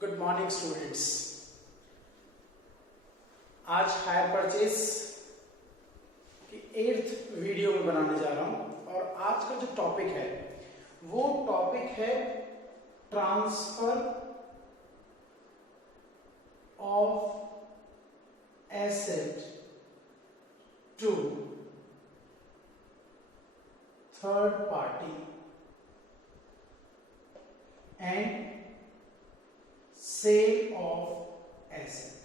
Good morning students. आज hire purchase की 8th video में बनाने जा रहा हूं और आज का जो टॉपिक है वो टॉपिक है transfer of asset to third party and sale of asset.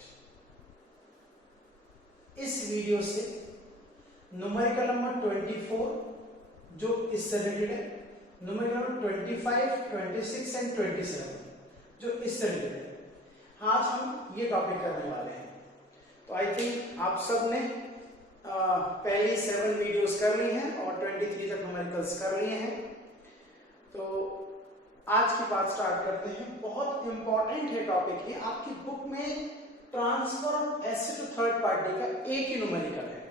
इस वीडियो से न्यूमेरिकल नंबर 24 जो इससे रिलेटेड है, न्यूमेरिकल नंबर 25, 26 एंड 27 जो इससे रिलेटेड है, आज हम ये टॉपिक करने वाले हैं। तो आई थिंक आप सब ने पहली 7 वीडियोस कर ली हैं और 23 तक न्यूमेरिकल्स कर लिए हैं। तो आज की बात स्टार्ट करते हैं। बहुत इंपॉर्टेंट है टॉपिक ये। आपकी बुक में transfer of asset to third party का एक ही न्यूमेरिकल है,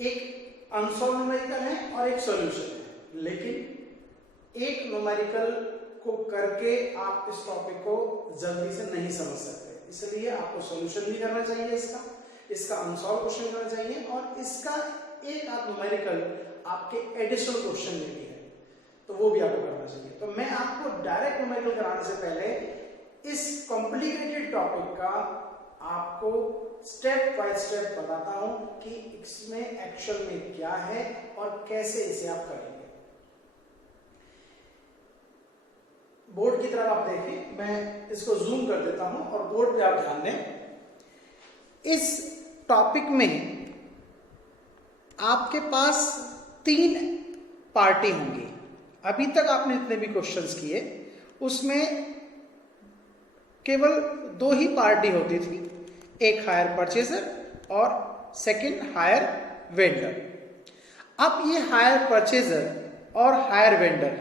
एक अनसॉल्व न्यूमेरिकल है और एक सॉल्यूशन है, लेकिन एक न्यूमेरिकल को करके आप इस टॉपिक को जल्दी से नहीं समझ सकते, इसलिए आपको सॉल्यूशन भी करना चाहिए, इसका अनसॉल्व क्वेश्चन करना चाहिए और इसका एक आध न्यूमेरिकल आपके एडिशनल क्वेश्चन में भी है तो वो भी आपको करना चाहिए। तो मैं आपको डायरेक्ट न्यूमेरिकल कराने से पहले इस कॉम्प्लिकेटेड टॉपिक का आपको स्टेप बाय स्टेप बताता हूं कि इसमें एक्चुअल में क्या है और कैसे इसे आप करेंगे। बोर्ड की तरफ आप देखिए, मैं इसको जूम कर देता हूं और बोर्ड पे आप ध्यान दें। इस टॉपिक में आपके पास 3 पार्टी होंगी। अभी तक आपने इतने भी क्वेश्चंस किए उसमें केवल 2 ही पार्टी होती थी, एक हायर परचेजर और सेकंड हायर वेंडर। अब ये हायर परचेजर और हायर वेंडर,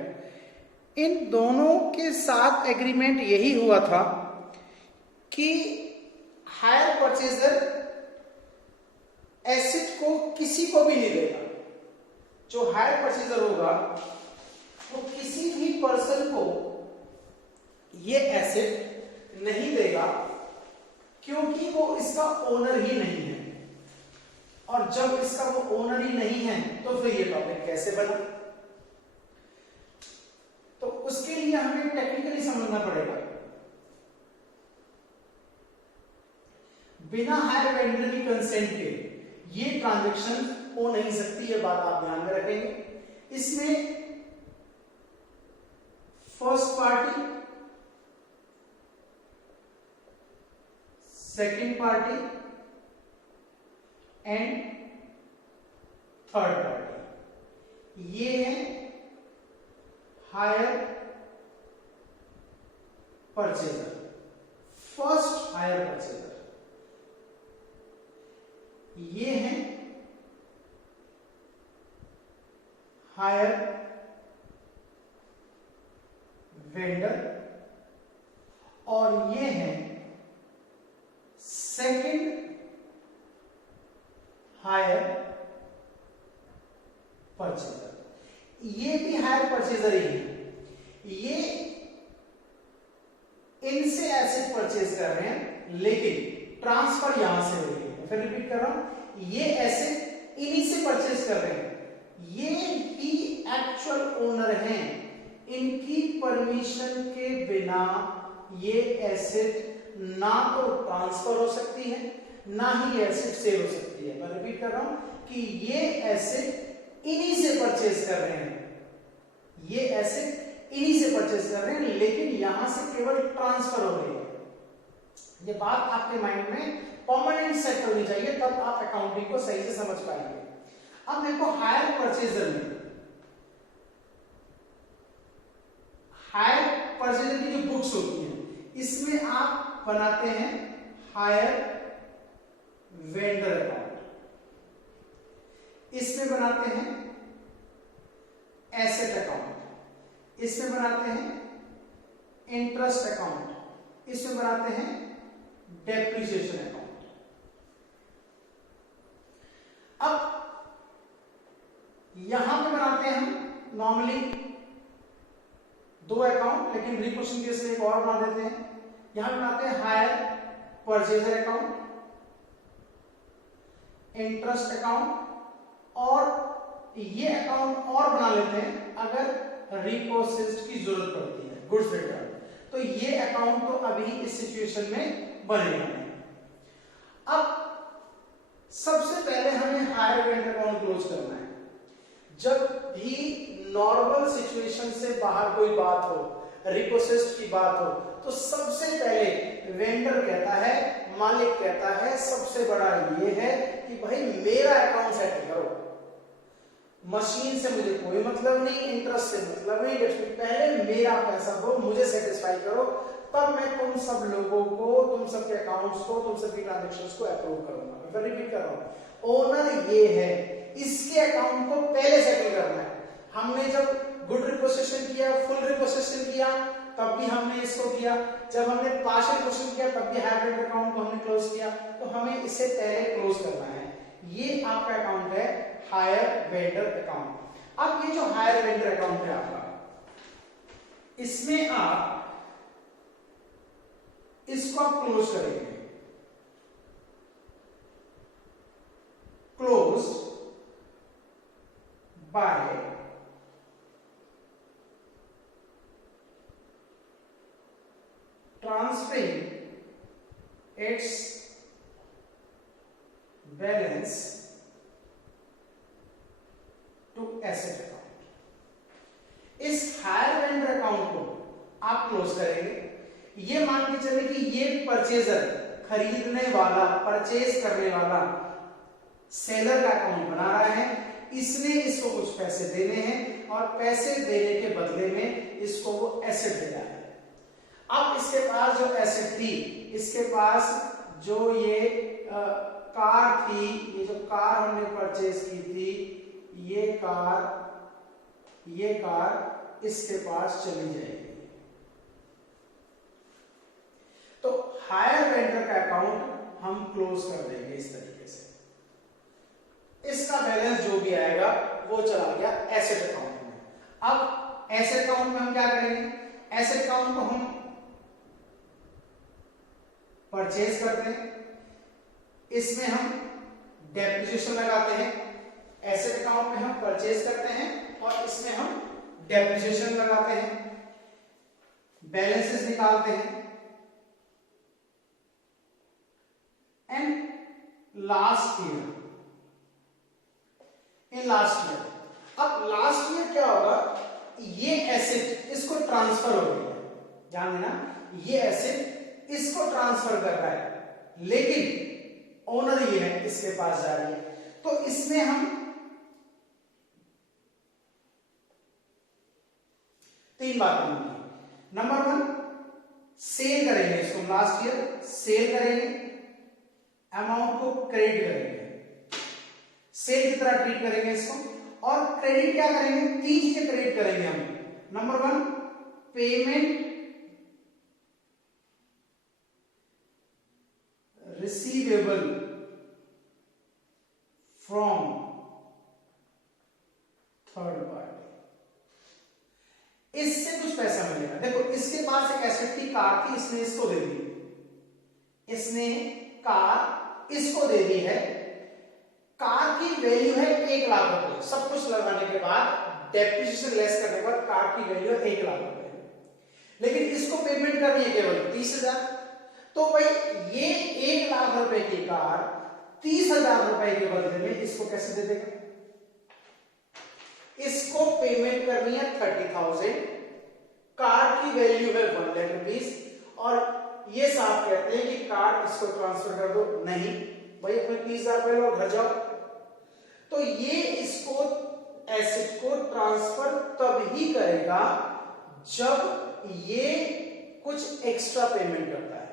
इन दोनों के साथ एग्रीमेंट यही हुआ था कि हायर परचेजर एसेट को किसी को भी नहीं देगा। जो हायर परचेजर होगा वो किसी भी पर्सन को ये एसेट नहीं देगा क्योंकि वो इसका ओनर ही नहीं है, और जब इसका वो ओनर ही नहीं है तो फिर ये टॉपिक कैसे बना। तो उसके लिए हमें टेक्निकली समझना पड़ेगा। बिना हायर वेंडर की कंसेंट के ये ट्रांजैक्शन हो नहीं सकती, ये बात आप ध्यान में रखेंगे। इसमें first party, second party and third party, ये है hire purchaser, first hire purchaser. ये है हायर वेंडर और ये है सेकंड हायर परचेजर। ये भी हायर परचेजर ही है, ये इनसे एसेट परचेज कर रहे हैं लेकिन ट्रांसफर यहां से हो रही है। फिर रिपीट कर रहा हूं, ये एसेट इन्हीं से परचेज कर रहे हैं, ये ही एक्चुअल ओनर हैं, इनकी परमिशन के बिना ये एसेट ना तो ट्रांसफर हो सकती है ना ही एसेट सेल हो सकती है। मैं रिपीट कर रहा हूं कि ये एसेट इन्हीं से परचेज कर रहे हैं, ये एसेट इन्हीं से परचेज कर रहे हैं लेकिन यहां से केवल ट्रांसफर हो रही है। ये बात आपके माइंड में परमानेंट सेट होनी चाहिए, तब आप अकाउंटिंग को सही से समझ पाएंगे। अब देखो हायर परचेजर में, हायर परचेजर की जो बुक्स होती हैं इसमें आप बनाते हैं हायर वेंडर अकाउंट, इसमें बनाते हैं एसेट अकाउंट, इसमें बनाते हैं इंटरेस्ट अकाउंट, इसमें बनाते हैं डेप्रिसिएशन अकाउंट। अब यहां पे बनाते हैं हम नॉर्मली दो अकाउंट, लेकिन रिपोर्शन केस में एक और बना देते हैं। यहां बनाते हैं hire purchaser account, interest account, और ये अकाउंट और बना लेते हैं अगर रिपोर्सिस्ट की जरूरत पड़ती है, गुड्स रिटर्न। तो ये अकाउंट तो अभी इस सिचुएशन में बनेगा नहीं। अब सबसे पहले हमें हायर वेंडर अकाउंट क्लोज करना है। जब भी नॉर्मल सिचुएशन से बाहर कोई बात हो, रिपोर्सिस्ट की बात हो, तो सबसे पहले वेंडर कहता है, मालिक कहता है, सबसे बड़ा ये है कि भाई मेरा अकाउंट सेटल करो, मशीन से मुझे कोई मतलब नहीं, इंटरेस्ट से मतलब नहीं, पहले मेरा पैसा दो, मुझे सेटिस्फाई करो, तब मैं तुम सब लोगों को, तुम सबके अकाउंट्स को, तुम सबके ट्रांजैक्शंस को अप्रूव करूंगा। मैं फिर रिपीट कर रहा हूं, ओनर ये है, इसके अकाउंट को पहले सेटल करना है। हमने जब गुड रिपोजिशन किया, फुल रिपोजिशन किया, तब भी हमने इसको किया, जब हमने पार्शियल रिपोजिशन किया तब भी हायर वेंडर अकाउंट को हमने क्लोज किया, तो हमें इसे पहले क्लोज करना है। ये आपका अकाउंट है हायर वेंडर अकाउंट। अब ये जो हायर वेंडर अकाउंट है आपका, इसमें आप इसको आप क्लोज करेंगे, close by transferring its balance to asset account। इस हायर वेंडर अकाउंट को आप क्लोज करेंगे। ये मान के चले कि ये परचेजर, खरीदने वाला, परचेज करने वाला सेलर का अकाउंट बना रहा है, इसने इसको कुछ पैसे देने हैं और पैसे देने के बदले में इसको वो एसेट दे रहा है। अब इसके पास जो एसेट थी, इसके पास जो ये कार थी, ये जो कार हमने परचेज की थी, ये कार इसके पास चली जाएगी। तो हायर वेंडर का अकाउंट हम क्लोज कर देंगे इस तरीके से। इसका बैलेंस जो भी आएगा वो चला गया एसेट अकाउंट में। अब एसेट अकाउंट में हम क्या करेंगे, एसेट अकाउंट को हम परचेज करते हैं, इसमें हम डेप्रिसिएशन लगाते हैं। एसेट अकाउंट में हम परचेज करते हैं और इसमें हम डेप्रिसिएशन लगाते हैं, बैलेंसेस निकालते हैं, and last year, in last year. अब लास्ट ईयर क्या होगा, ये एसेट इसको ट्रांसफर हो गया, ध्यान देना, ये एसेट इसको ट्रांसफर कर रहा है, लेकिन ओनर ये है, इसके पास जा रही है। तो इसमें हम तीन बातें होंगी। नंबर 1, सेल करेंगे इसको, लास्ट ईयर सेल करेंगे, अमाउंट को क्रेडिट करेंगे, सेल की तरह ट्रीट करेंगे इसको। और क्रेडिट क्या करेंगे, 3 चीजें क्रेडिट करेंगे हम। Number 1, payment receivable from third party, इससे कुछ पैसा मिलेगा। देखो इसके पास एक एसेट थी, कार थी, इसने इसको दे दी, इसने कार इसको दे दी है। कार की वैल्यू है 1 लाख रुपए, सब कुछ लगाने के बाद, डेप्रिसिएशन लेस करने के बाद कार की वैल्यू है 1 लाख रुपए, लेकिन इसको पेमेंट करनी है केवल 30,000। तो भाई ये 1 लाख रुपए की कार 30,000 रुपए के बदले में इसको कैसे दे देगा, इसको पेमेंट करनी है 30,000, कार की वैल्यू है 1 लाख रुपीस, और ये साहब कहते हैं कि कार इसको ट्रांसफर कर दो। नहीं भाई, अपने 30,000 रुपए लो और घर जाओ। तो ये इसको एसेट को ट्रांसफर तब ही करेगा जब ये कुछ एक्स्ट्रा पेमेंट करता है।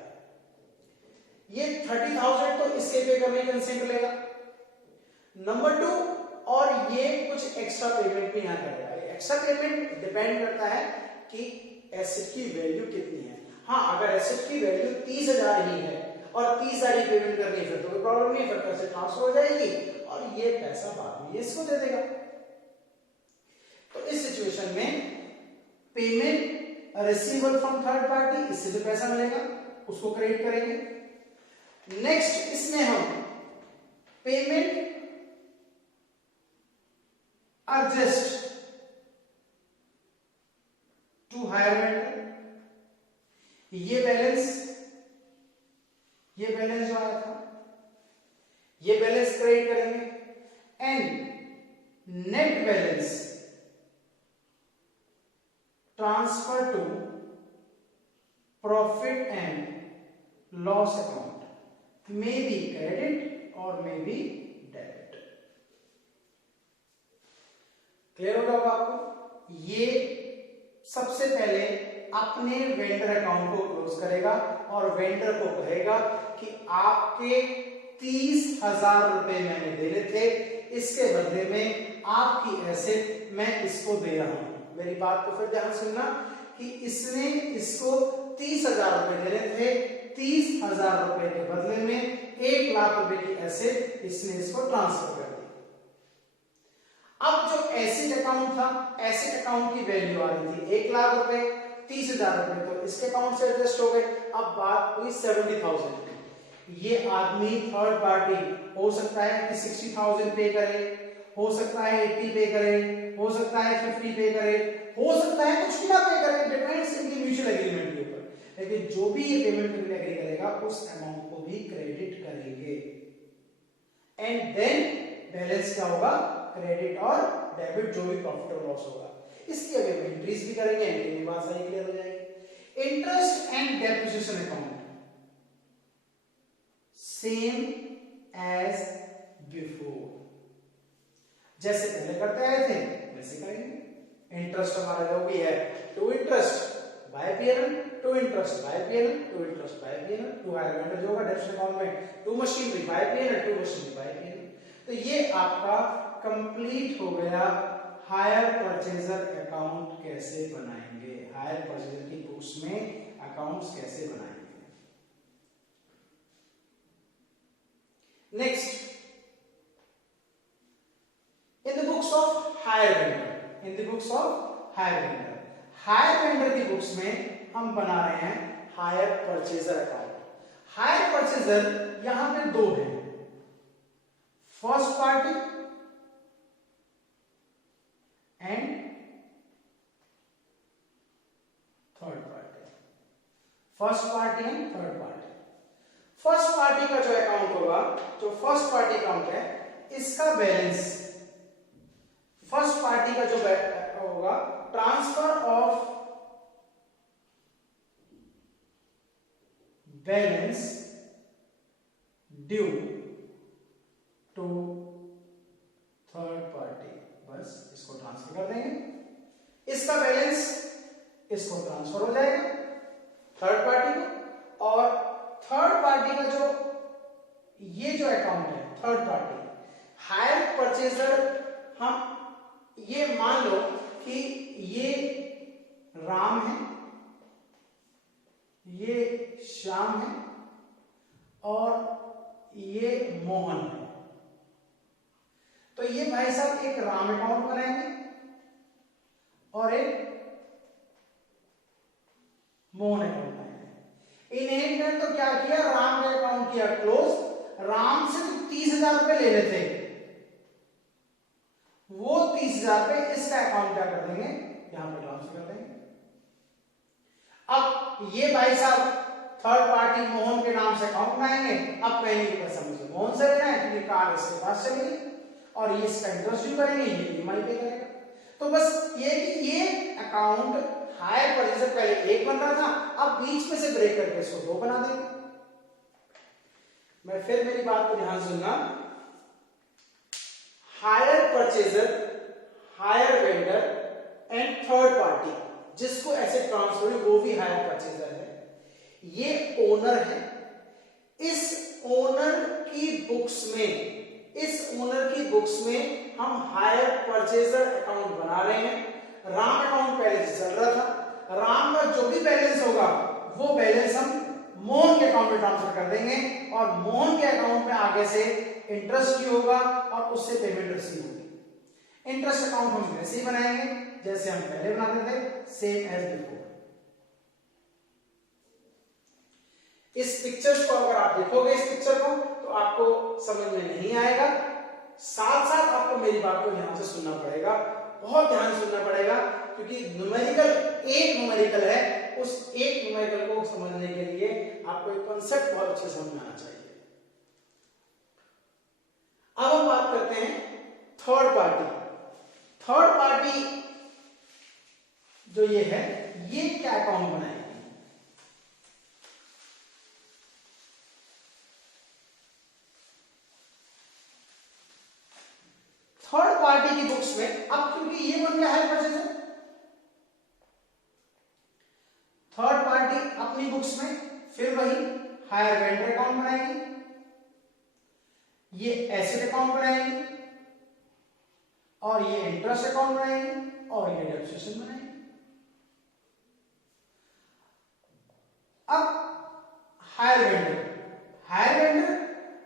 ये 30,000 तो इसके पे करने की कंसेंट लेगा, नंबर 2, और ये कुछ एक्स्ट्रा पेमेंट भी यहां करेगा। एक्स्ट्रा पेमेंट डिपेंड करता है कि एसेट की वैल्यू कितनी है। हाँ, अगर एसेट की वैल्यू 30,000 ही है और 30,000 ही पेमेंट करनी है, फिर तो कोई प्रॉब्लम नहीं, फिर पैसे ट्रांसफर हो जाएगी और ये पैसा बाद में इसको दे देगा। तो इस सिचुएशन में payment receivable from third party, इससे जो पैसा मिलेगा उसको क्रेडिट करेंगे। नेक्स्ट इसमें हम payment adjust to hire vendor, ये बैलेंस जो आया था ये बैलेंस क्रेडिट करेंगे। And net balance transfer to profit and loss account, may be credit और मे बी डेबिट। क्लियर होगा आपको? ये सबसे पहले अपने वेंडर अकाउंट को क्लोज करेगा और वेंडर को कहेगा कि आपके 30,000 रुपए मैंने देने थे, इसके बदले में आपकी एसेट मैं इसको दे रहा हूं। मेरी बात को फिर ध्यान सुनना कि इसने इसको 30,000 रुपए देने थे, 30,000 रुपए के बदले में 1 लाख रुपए की एसेट इसने इसको ट्रांसफर कर दी। अब जो एसेट अकाउंट था, एसेट अकाउंट की वैल्यू आ रही थी 1 लाख रुपए, 30,000 रुपए तो इसके अकाउंट से एडजस्ट हो गए। अब बात हुई 70,000 की। ये आदमी थर्ड पार्टी हो सकता है कि 60,000 पे करे, हो सकता है 80 पे करे, हो सकता है 50 पे करे, हो सकता है कुछ भी ना पे करे, डिपेंड्स इनकी म्यूचुअल एग्रीमेंट के ऊपर। लेकिन जो भी ये पेमेंट करने एग्री करेगा उस अमाउंट को भी क्रेडिट करेंगे। एंड देन बैलेंस क्या होगा? क्रेडिट और डेबिट, जो भी प्रॉफिट और लॉस होगा इसकी अभी हम एंट्रीज भी करेंगे, एंट्री की बात सारी क्लियर हो जाएगी। Interest and depreciation account same as before, जैसे पहले करते आए थे वैसे करेंगे। इंटरेस्ट हमारा जो भी है to interest by PNL, to interest by PNL, to interest by PNL, to hire vendor जो होगा डेप्रिसिएशन अकाउंट में to machinery by PNL, to machinery by PNL. तो ये आपका कंप्लीट हो गया। हायर परचेजर अकाउंट कैसे बनाएंगे, हायर परचेजर की बुक्स में अकाउंट्स कैसे बनाएंगे। Next, in the books of hire vendor, in the books of hire vendor, hire vendor की बुक्स में हम बना रहे हैं hire purchaser account. Hire purchaser यहां पे दो है, first party and third party, first party and third party. First party का जो अकाउंट होगा, जो फर्स्ट पार्टी अकाउंट है, इसका बैलेंस, फर्स्ट पार्टी का जो होगा transfer of balance due to third party, बस इसको ट्रांसफर कर देंगे। इसका बैलेंस इसको ट्रांसफर हो जाएगा थर्ड पार्टी को, और थर्ड पार्टी का जो ये जो अकाउंट है थर्ड पार्टी हायर परचेजर, हम ये मान लो कि ये राम है, ये श्याम है और ये मोहन है। तो ये भाई साहब एक राम अकाउंट बनाएंगे और एक मोहन अकाउंट बनाएंगे। इन्हें तो क्या किया, राम का अकाउंट किया क्लोज, राम से तो 30,000 रुपए ले लेते, वो 30,000 रुपए इसका अकाउंट क्या कर देंगे, यहां पे ट्रांसफर कर देंगे। अब ये भाई साहब थर्ड पार्टी मोहन के नाम से अकाउंट बनाएंगे। अब कहेंगे कि पैसा मुझे मोहन से लेना है क्योंकि कार इसके पास चलेगी, और ये इसका इंटरेस्ट भी करेंगे, ये ईएमआई पे करेगा। तो बस ये कि ये अकाउंट हायर परचेजर पहले एक बन रहा था, अब बीच में से ब्रेक करके इसको दो बना देंगे। मैं फिर मेरी बात को ध्यान सुनना, hire purchaser, hire vendor and third party, जिसको एसेट ट्रांसफर हुई वो भी हायर परचेजर है, ये ओनर है। इस ओनर की बुक्स में, इस ओनर की बुक्स में हम हायर परचेजर अकाउंट बना रहे हैं। राम अकाउंट पहले से चल रहा था, राम का जो भी बैलेंस होगा वो बैलेंस हम मोहन के अकाउंट में ट्रांसफर कर देंगे, और मोहन के अकाउंट में आगे से इंटरेस्ट भी होगा और उससे पेमेंट रिसीव होगी। इंटरेस्ट अकाउंट हम वैसे ही बनाएंगे जैसे हम पहले बनाते थे, सेम एज बिफोर। इस पिक्चर को अगर आप देखोगे इस पिक्चर को तो आपको समझ में नहीं आएगा, साथ साथ आपको मेरी बात को ध्यान से सुनना पड़ेगा, बहुत ध्यान से सुनना पड़ेगा, क्योंकि न्यूमेरिकल एक न्यूमेरिकल है, उस एक न्यूमेरिकल को समझने के लिए आपको एक कॉन्सेप्ट बहुत अच्छे से समझ में आना चाहिए। अब हम बात करते हैं थर्ड पार्टी। थर्ड पार्टी जो ये है, ये क्या अकाउंट बनाएगी? थर्ड पार्टी की बुक्स में, अब क्योंकि ये बन गया है परचेजर, थर्ड पार्टी अपनी बुक्स में फिर वही हायर वेंडर अकाउंट बनाएगी, ये एसेट अकाउंट बनाएगी, और ये इंटरेस्ट अकाउंट बनाएगी, और ये डेप्रिसिएशन बनाएगी। अब हायर वेंडर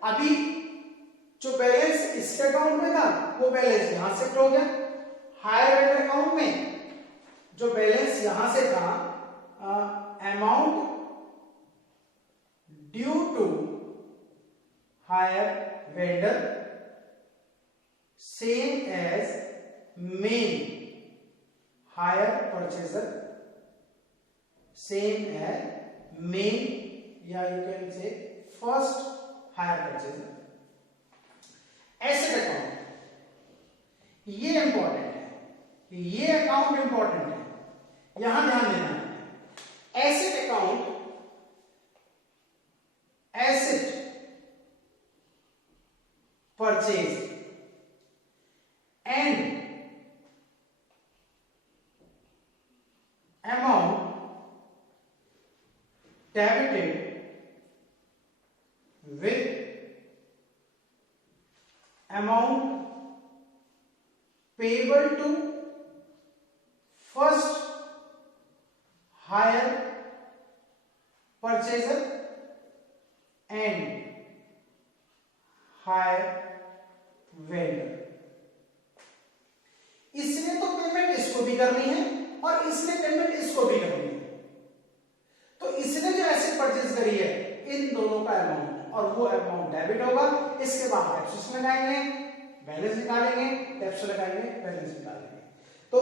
अभी जो बैलेंस इसके अकाउंट में था वो बैलेंस यहां शिफ्ट हो गया। हायर वेंडर अकाउंट में जो बैलेंस यहां से था, amount due to hire vendor same as main hire purchaser, same as main, या you can say first hire purchaser. Asset account, ये इंपॉर्टेंट है, ये अकाउंट इंपॉर्टेंट है, यहां ध्यान देना है। Asset account, asset purchase and amount debited with amount payable to first hire purchaser and hire vendor। इसने तो पेमेंट इसको भी करनी है और इसने पेमेंट इसको भी करनी है, तो इसने जो एसेट परचेज करी है इन दोनों का अमाउंट, और वो अमाउंट डेबिट होगा। इसके बाद डेप्सिशन लगाएंगे, बैलेंस निकालेंगे, डेप्सिशन लगाएंगे, बैलेंस निकालेंगे। तो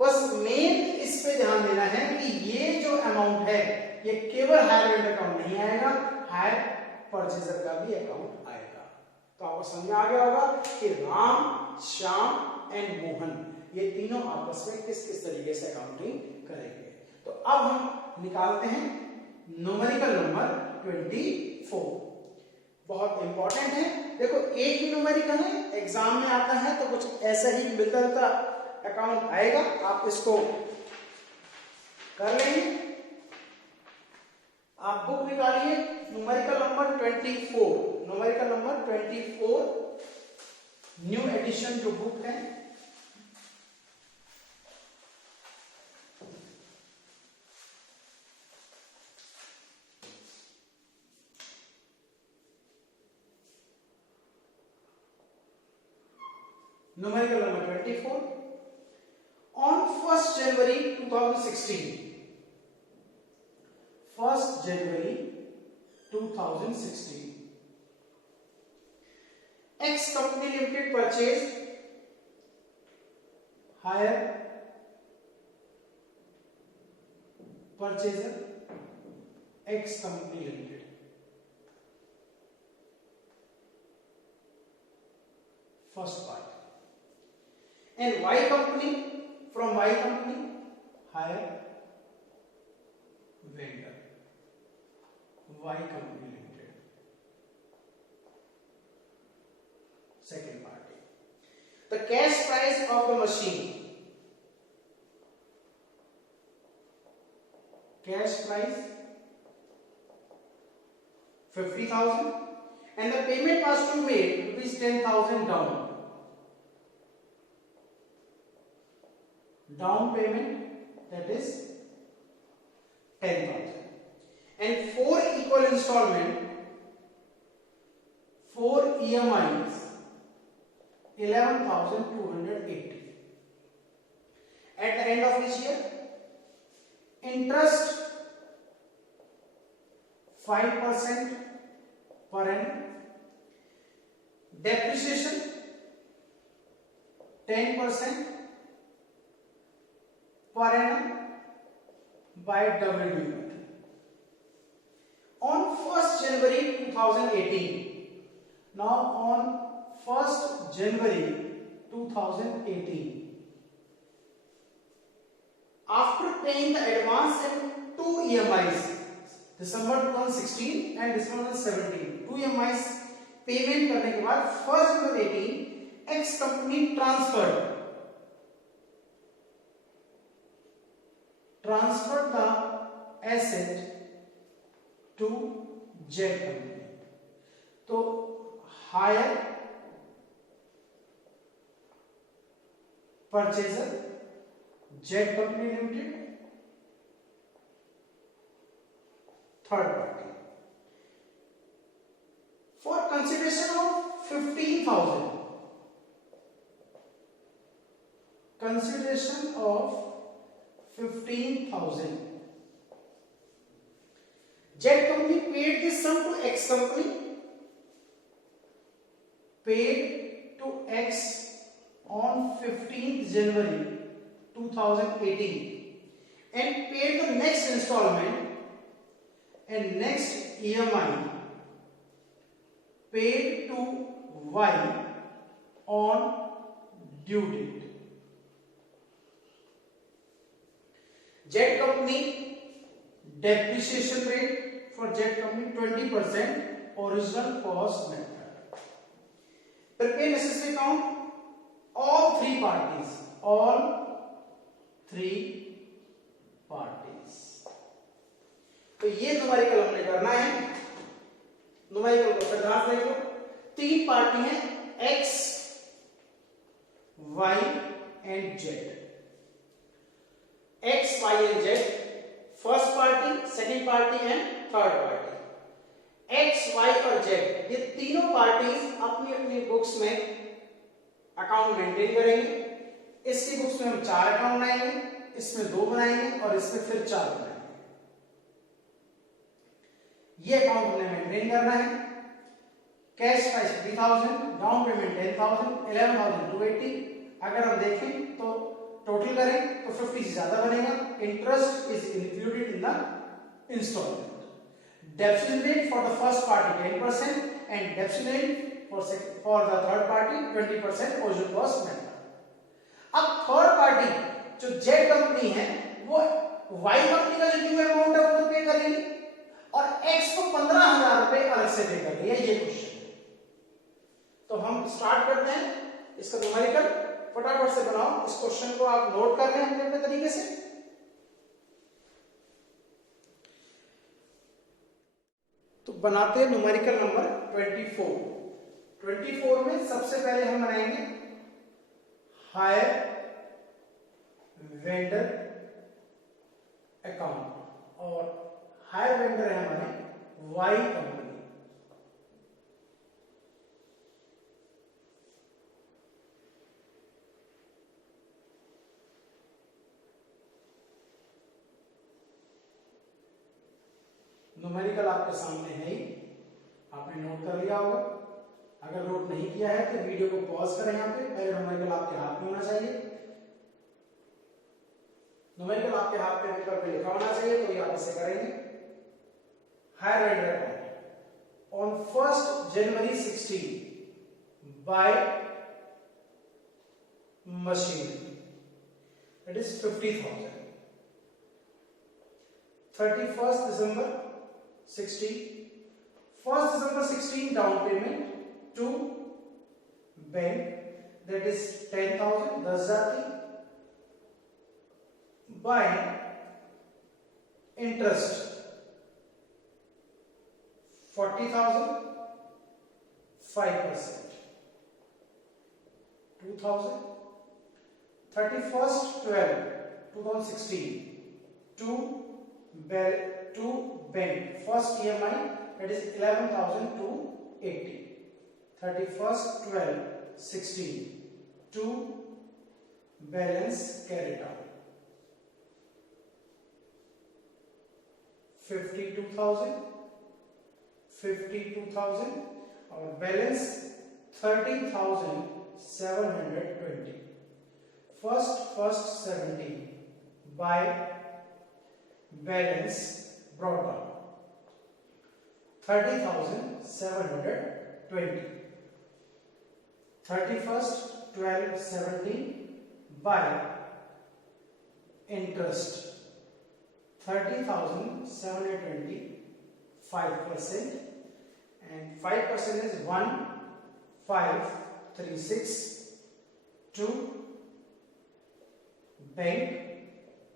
बस मेन इस पे ध्यान देना है कि ये जो अमाउंट है ये केवल हायर वेंडर अकाउंट नहीं आएगा, हायर परचेजर का भी अकाउंट आएगा। तो आपको समझ में आ गया होगा कि राम, श्याम एंड मोहन ये तीनों आपस में किस किस तरीके से अकाउंटिंग करेंगे। तो अब हम निकालते हैं न्यूमेरिकल नंबर 24। बहुत इंपॉर्टेंट है, देखो एक ही न्यूमेरिकल है, एग्जाम में आता है तो कुछ ऐसा ही मिलता जुलता अकाउंट आएगा, आप इसको कर लेंगे। आप बुक निकालिए, numerical number 24, numerical number 24 new edition जो बुक है, numerical number 24 on 1st January 2016, 1st January 2016 X company limited purchased hire purchaser X company limited, first part, and Y company, from Y company hire vendor Y company limited, second party. The cash price of the machine, cash price 50,000 and the payment was to be made rupees 10,000 down payment, that is 10,000, and 4 equal installment, 4 EMIs 11,280 at the end of each year. Interest 5% per annum. Depreciation 10% per annum by WDV. On 1st January 2018, now on 1st January 2018, after paying the advance in 2 EMIs, December 2016 and December 2017, 2 EMIs payment करने के बाद 1st January 2018 X company transferred the asset to Z company. तो हायर परचेजर Z company limited, third party, for consideration of 15,000. Consideration of 15,000. Z company paid this sum to X company. Paid to X on 15th January 2018 and paid the next installment and next EMI paid to Y on due date. Z company depreciation rate for Z company 20% original cost method. Prepare necessary account all three parties. तो ये numerical हमने करना है. Numerical को फिर ध्यान देख लो. तीन पार्टी हैं X, Y and Z. X, Y and Z, first party, second party and third party. X, Y और Z ये तीनों पार्टीज अपनी अपनी बुक्स में अकाउंट मेंटेन करेंगे. इसकी बुक्स में हम 4 अकाउंट बनाएंगे, इसमें 2 बनाएंगे और इसमें फिर 4 बनाएंगे. ये अकाउंट हमने मेंटेन करना है. Cash price 3,000, down payment 10,000, 11,280. अगर हम देखें तो टोटल करें तो 50 से ज्यादा बनेगा. Interest is included in the installment. Depreciation rate for the first party 10% and depreciation rate for the third party 20% original cost method. अब थर्ड पार्टी जो Z कंपनी है वो Y कंपनी का जो ड्यू अमाउंट है वो तो पे कर लेगी और X को 15,000 रुपए अलग से पे कर लिया. ये क्वेश्चन है. तो हम स्टार्ट करते हैं इसका न्यूमेरिकल. फटाफट से बनाओ. इस क्वेश्चन को आप नोट कर लें अपने अपने तरीके से. तो बनाते हैं न्यूमेरिकल नंबर 24. 24 में सबसे पहले हम बनाएंगे हायर वेंडर अकाउंट और हायर वेंडर है हमारे वाई कंपनी. न्यूमेरिकल आपके सामने है ही, आपने नोट कर लिया होगा. अगर नोट नहीं किया है तो वीडियो को पॉज करें. यहाँ पे पहले न्यूमेरिकल आपके हाथ में होना चाहिए. न्यूमेरिकल आपके हाथ में पेपर पे लिखा होना चाहिए. तो ये आप इसे करेंगे. Higher vendor account on 1st January 16 by machine it is 50,000. 31st December 16, 1st December 16 down payment to bank that is 10,000 10,000 by interest 40,000 5% 2,000. 31st 12 2016 to bank first EMI that is 11,280. 31st 12 16 to balance carried out 52,000 52,000 और balance 30,720. First 17 by balance brought down 30,720. 31st 12/17 by interest 30,720 5%, and 5% is 1,536. to bank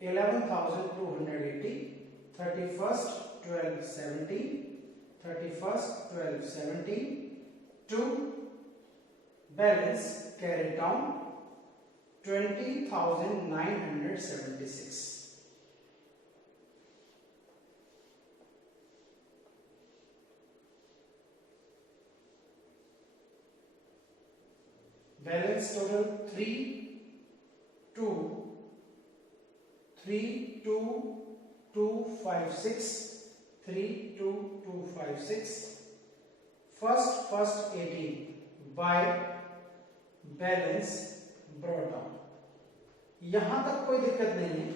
11,280. 31st 12/17 to balance carried down 20,976. Balance total 32256. First 18 by balance brought down. यहां तक कोई दिक्कत नहीं है.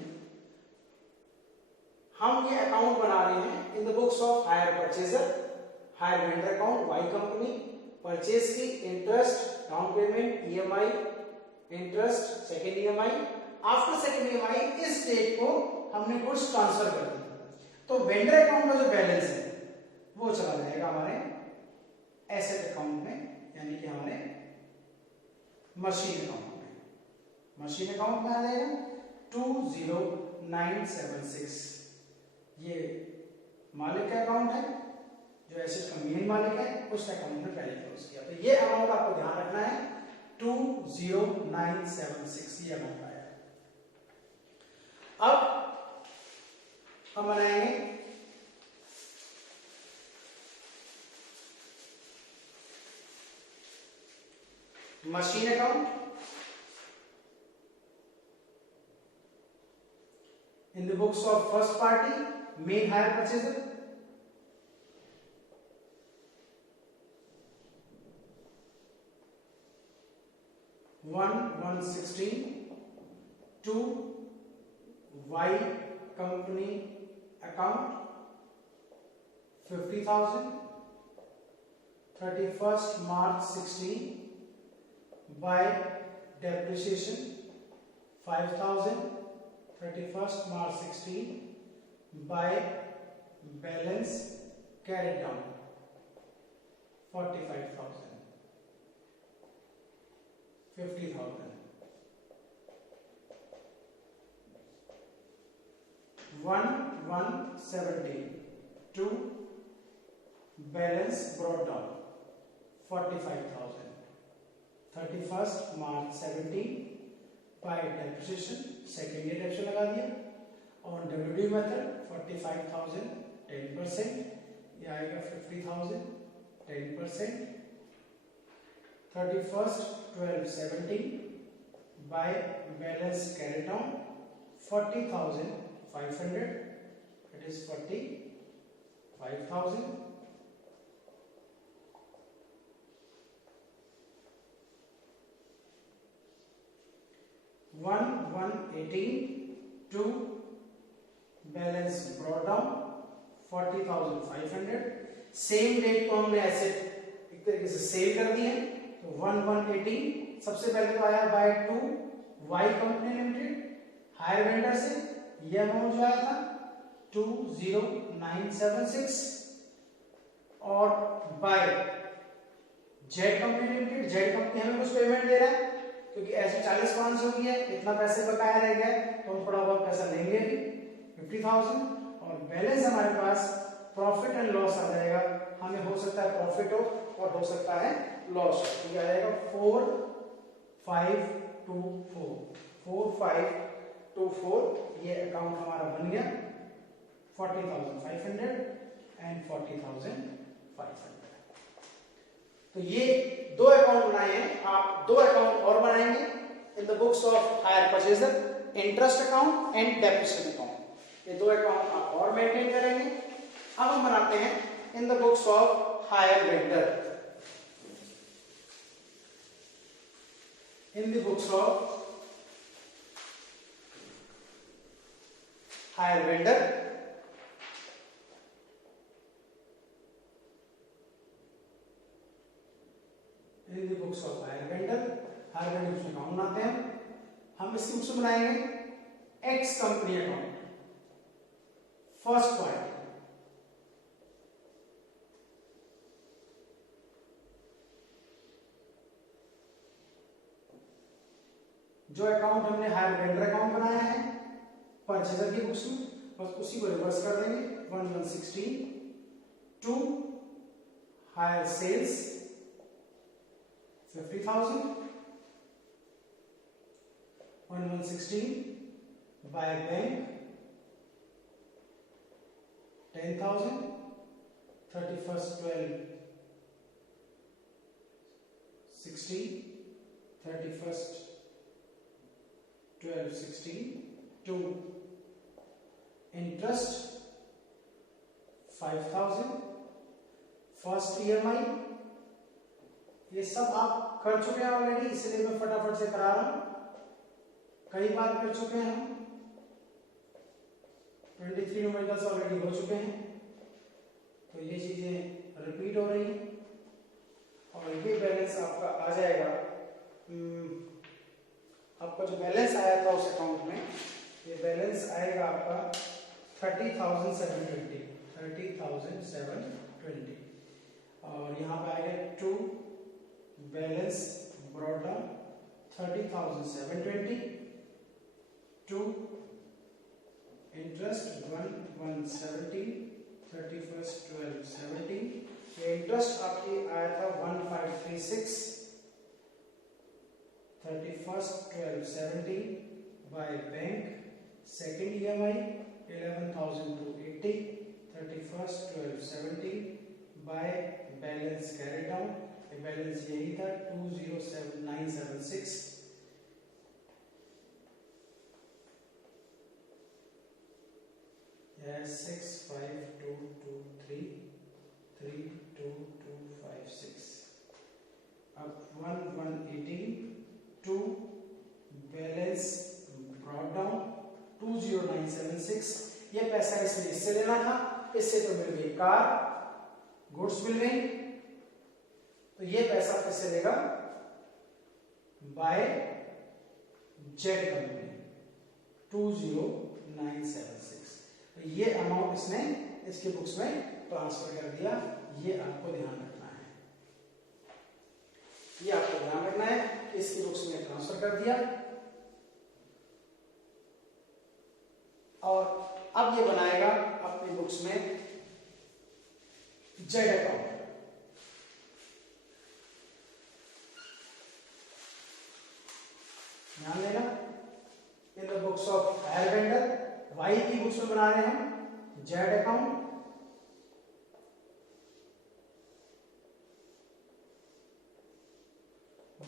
हम ये account बना रहे हैं in the books of hire purchaser, hire vendor account, Y company, purchase की interest, down payment, EMI, interest, second EMI. After second EMI इस डेट को हमने कुछ ट्रांसफर कर दिया, तो वेंडर अकाउंट का जो बैलेंस है वो चला जाएगा हमारे एसेट अकाउंट में, यानी कि हमारे मशीन अकाउंट में. मशीन अकाउंट में आ जाएगा 20976. ये मालिक का अकाउंट है, जो एसेट का मेन मालिक है, उस अकाउंट में पहले क्लोज किया. तो ये अमाउंट आपको ध्यान रखना है 20976 ये अमाउंट आया है. अब हम बनाएंगे machine account. In the books of first party main hire purchaser, $1,116 to Y company account 50,000. 31st March 16 by depreciation 5,000. 31st March 16 by balance carried down 45,000. 50,000. 1,170 to balance brought down 45,000. 31st March 17 by depreciation, second year depreciation लगा दिया. On WD method 45,000 10%, ये आएगा 50,000 10%. 31st 12/17 by balance carried down 40,500, it is 45,000. 1,118 to balance brought down 40,500. Same date को हमने asset एक तरीके से cell कर दिए हैं, तो 1,118 सबसे पहले तो आया by to Y company limited hire vendor से. ये अमाउंट जो आया था 20976, और by Z company limited, Z company हमें कुछ पेमेंट दे रहा है क्योंकि ऐसे 40,500 हो गया, इतना पैसे बकाया रह गया, तो हम थोड़ा बहुत पैसा लेंगे भी 50,000. और बैलेंस हमारे पास प्रॉफिट एंड लॉस आ जाएगा. हमें हो सकता है प्रॉफिट हो और हो सकता है लॉस हो. तो ये आ जाएगा 4,524. ये अकाउंट हमारा बन गया 40,500 एंड 40,500. तो ये दो अकाउंट बनाए हैं. आप दो अकाउंट और बनाएंगे in the books of hire purchaser, interest account and depreciation account. ये दो अकाउंट आप और मेंटेन करेंगे. अब हम बनाते हैं in the books of hire vendor, in the books of hire vendor, in the books of hire vendor, hire vendor उसमें अकाउंट बनाते हैं हम। इसकी बुक्स बनाएंगे x company account, first party, जो अकाउंट हमने हायर वेंडर अकाउंट बनाया है परचेजर की बुक्स में, बस उसी को रिवर्स कर देंगे 1116 to hire sales 50,000, 1116 by bank 10,000, 31st 12 16, 31st 12 16 to interest 5,000, first EMI, ये सब आप कर चुके हैं ऑलरेडी, इसलिए मैं फटाफट से करा रहा हूं, कई बार कर चुके हैं हम, 23 न्यूमेरिकल्स ऑलरेडी हो चुके हैं, तो ये चीजें रिपीट हो रही हैं। और ये बैलेंस आपका आ जाएगा, आपका जो बैलेंस आया था उस अकाउंट में, ये बैलेंस आएगा आपका 30,720, 30,720, और यहाँ पे आएगा to balance brought down 30,720 to interest 1,170, 31st 12 17, ये इंटरेस्ट आपकी आया था 1,536, 31st 12 17 by bank, second EMI 11,280, 31st 12 17 by balance carry down, ये बैलेंस यही था 207,976, यह 65223 32256, अब 1118 टू बैलेंस ब्रॉट डाउन 20976, ये पैसा इसमें इससे लेना था, इससे तो मिल गई कार, गुड्स मिल गई, तो ये पैसा किससे लेगा, बाय जेड कंपनी 20976, तो ये अमाउंट इसने इसके बुक्स में ट्रांसफर कर दिया, ये आपको ध्यान रखना है, ये आपको ध्यान रखना है कि इसकी बुक्स में ट्रांसफर कर दिया। और अब ये बनाएगा अपनी बुक्स में जेड अकाउंट, ध्यान देना, in the books of hire vendor Y की बुक्स में बना रहे हैं हम जेड अकाउंट,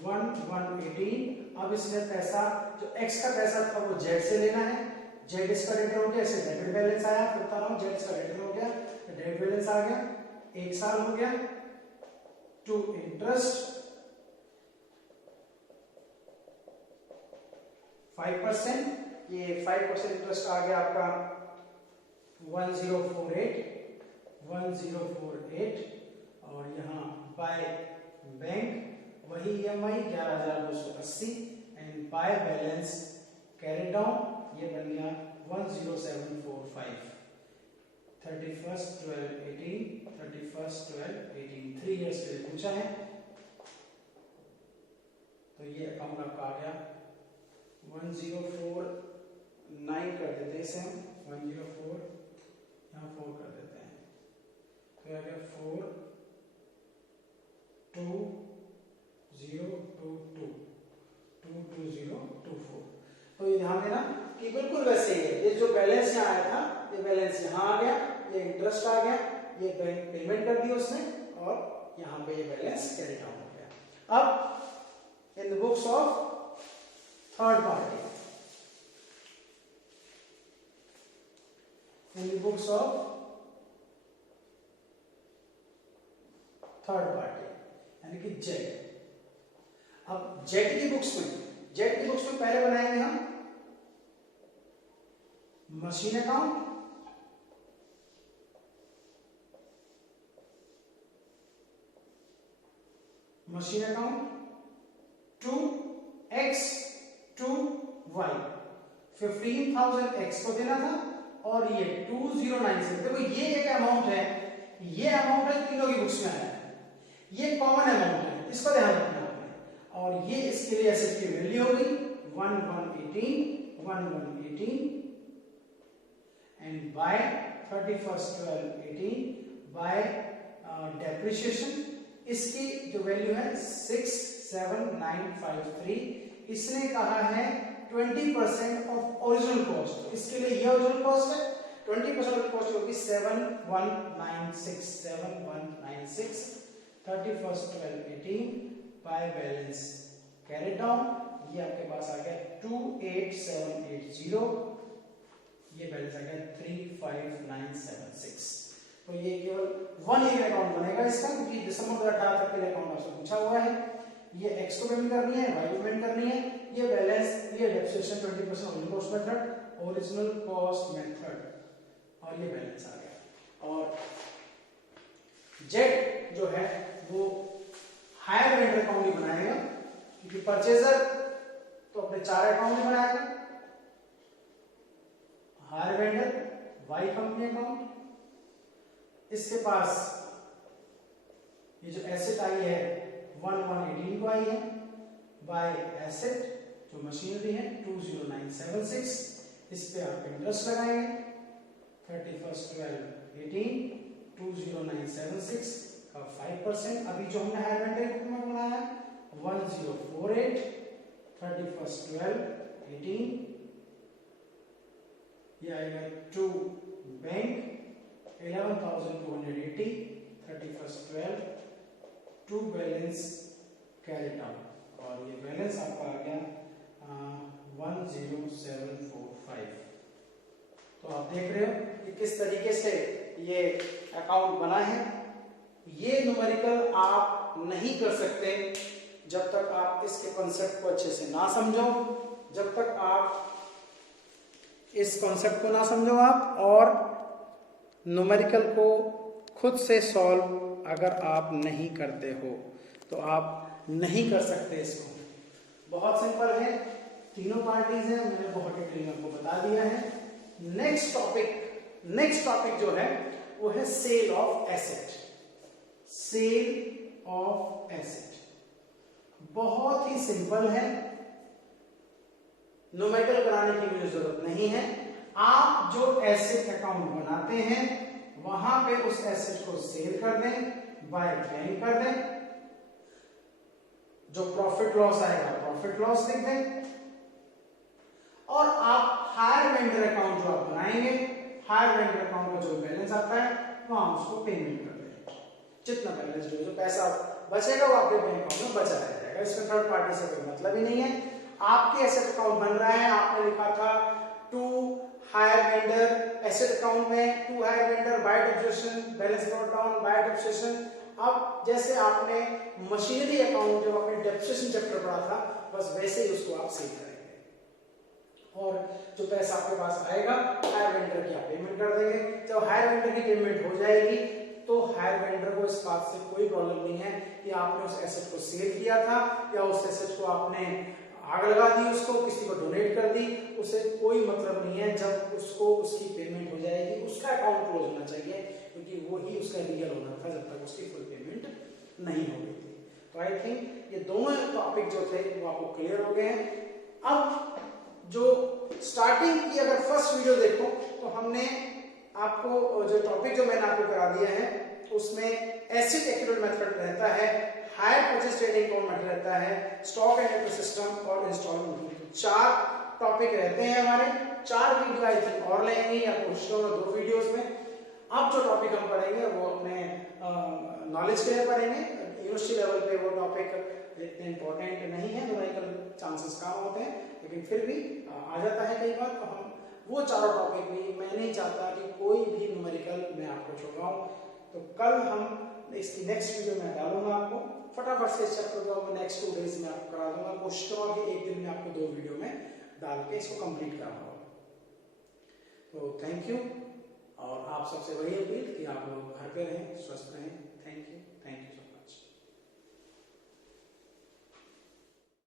वन 118, अब इसमें पैसा जो एक्स का पैसा था वो जेड से लेना है, जेड इसका रिटर्न हो गया, इससे डेबिट बैलेंस आया, फिर बता रहा हूं जेड इसका रिटर्न हो गया, डेबिट बैलेंस आ गया, एक साल हो गया, टू इंटरेस्ट 5%, ये 5% इंटरेस्ट आ गया आपका 1048, और यहाँ बाय बैंक वही EMI 11,280 and by balance carry down, ये बन गया 10745, 31st 12 18, 31st 12 18, 3 इयर्स के लिए पूछा है, तो ये अकाउंट आपका आ गया 1049 कर देते हैं इसे हम, 104 यहाँ 4 कर देते हैं, तो आ गया 42022 तो ये ध्यान देना कि बिल्कुल वैसे ही है, ये जो बैलेंस यहाँ आया था, ये बैलेंस यहाँ आ गया, ये इंटरेस्ट आ गया, ये बैंक पेमेंट कर दी उसने, और यहाँ पे ये बैलेंस कैरी डाउन हो गया। अब इन the books of third party, in the books of third party यानी कि जेड। अब जेड की बुक्स में पहले बनाएंगे हम machine account, to X to Y, 15,000 X को देना था और ये 2096। देखो ये एक अमाउंट है, ये अमाउंट है तीनों की बुक्स में आया है, ये कॉमन अमाउंट है, इसका ध्यान रखना आपने। और ये इसके लिए एसेट की वैल्यू होगी 1118 एंड बाय 31/12/18 बाय डेप्रिसिएशन इसकी जो वैल्यू है 67953। इसने कहा है 20% ऑफ ओरिजिनल कॉस्ट, इसके लिए ये ओरिजिनल कॉस्ट है, 20% कॉस्ट होगी 7196 31/12/18 बाय बैलेंस कैरी डाउन, ये आपके पास आ गया 28780, ये बैलेंस आ गया 35976। तो ये केवल 1 ईयर अकाउंट बनेगा इसका, क्योंकि दिसंबर 2018 तक के लिए अकाउंट आपसे पूछा हुआ है। ये एक्स को पेमेंट करनी है, वाई को पेमेंट करनी है, ये बैलेंस, ये depreciation 20% original cost method, original cost method, और ये बैलेंस आ गया। और जेड जो है वो हायर वेंडर अकाउंट ही बनाएगा, क्योंकि परचेजर तो अपने 4 अकाउंट में बनाएगा, hire vendor, Y company account, इसके पास ये जो एसेट आई है 1118 को आई है, बाय एसेट जो मशीनरी है 20976, इस पे आप इंटरेस्ट लगाएंगे 31/12/18 20976 का 5%। अभी जो हमने हायर वेंडर में बनाया 1048 31/12/18, ये आएगा 2 bank 11,280 31/12 to balance carry down, और ये बैलेंस आपका आ गया 10745। तो आप देख रहे हो कि किस तरीके से ये अकाउंट बना है। ये न्यूमेरिकल आप नहीं कर सकते जब तक आप इसके कॉन्सेप्ट को अच्छे से ना समझो, जब तक आप इस कॉन्सेप्ट को ना समझो आप, और न्यूमेरिकल को खुद से सॉल्व अगर आप नहीं करते हो तो आप नहीं कर सकते इसको। बहुत सिंपल है, तीनों पार्टीज हैं, मैंने बहुत डिटेल में आपको बता दिया है। नेक्स्ट टॉपिक जो है वो है sale of asset. Sale of asset बहुत ही सिंपल है, न्यूमेरिकल बनाने की मुझे जरूरत नहीं है। आप जो एसेट अकाउंट बनाते हैं वहां पे उस एसेट को सेल कर दें, बाय बैंक कर दें, जो प्रॉफिट लॉस आएगा प्रॉफिट लॉस लिख दें, और आप हायर वेंडर अकाउंट जो आप बनाएंगे, हायर वेंडर अकाउंट का जो बैलेंस आता है वहां उसको पेमेंट कर दें। जितना बैलेंस जो पैसा बचेगा वो आपके बैंक अकाउंट में बचा रहेगा, इसमें थर्ड पार्टी से कोई मतलब ही नहीं है। आपके एसेट अकाउंट बन रहा है, आपने लिखा था to hire vendor asset account में, to hire vendor by depreciation balance brought down by depreciation. अब जैसे आपने मशीनरी अकाउंट जब आपने डेप्रिसिएशन चैप्टर पढ़ा था, बस वैसे ही उसको आप सेल करेंगे, और जो पैसा आपके पास आएगा हायर वेंडर की आप पेमेंट कर देंगे। जब हायर वेंडर की पेमेंट हो जाएगी तो हायर वेंडर को इस बात से कोई प्रॉब्लम नहीं है कि आपने उस एसेट को सेल किया था या उस एसेट को आपने आग लगा दी, उसको किसी को डोनेट कर दी, उसे कोई मतलब नहीं है। जब उसको उसकी पेमेंट हो जाएगी उसका अकाउंट क्लोज होना चाहिए, क्योंकि वो ही उसका लीगल होना था जब तक उसकी फुल पेमेंट नहीं हो गई थी। तो आई थिंक ये दोनों टॉपिक जो थे वो आपको क्लियर हो गए हैं। अब जो स्टार्टिंग की अगर फर्स्ट वीडियो देखो तो हमने आपको जो टॉपिक जो मैंने आपको करा दिया है उसमें एसेट एक्यूरेट मेथड रहता है, hire purchase trading account method रहता है, स्टॉक एंड इकोसिस्टम और इंस्टॉलमेंट। 4 टॉपिक रहते हैं हमारे। 4 वीडियो आई थिंक और लेंगे या कोशिश करो 2 वीडियोस में। अब जो टॉपिक हम पढ़ेंगे वो अपने नॉलेज के लिए पढ़ेंगे। यूनिवर्सिटी लेवल पे वो टॉपिक इतने इंपॉर्टेंट नहीं है, न्यूमेरिकल चांसेस कम होते हैं, लेकिन फिर भी आ जाता है कई बार। तो हम वो चारों टॉपिक भी, मैं नहीं चाहता कि कोई भी न्यूमेरिकल मैं आपको छुड़वाऊं। तो कल हम इसकी नेक्स्ट वीडियो मैं डालूंगा आपको। फटाफट से इस चैप्टर को मैं नेक्स्ट 2 डेज में आपको करा दूंगा। कोशिश करूंगा कि एक दिन में आपको 2 वीडियो में डाल के इसको कंप्लीट कराऊंगा। तो थैंक यू, और आप सबसे वही अपील कि आप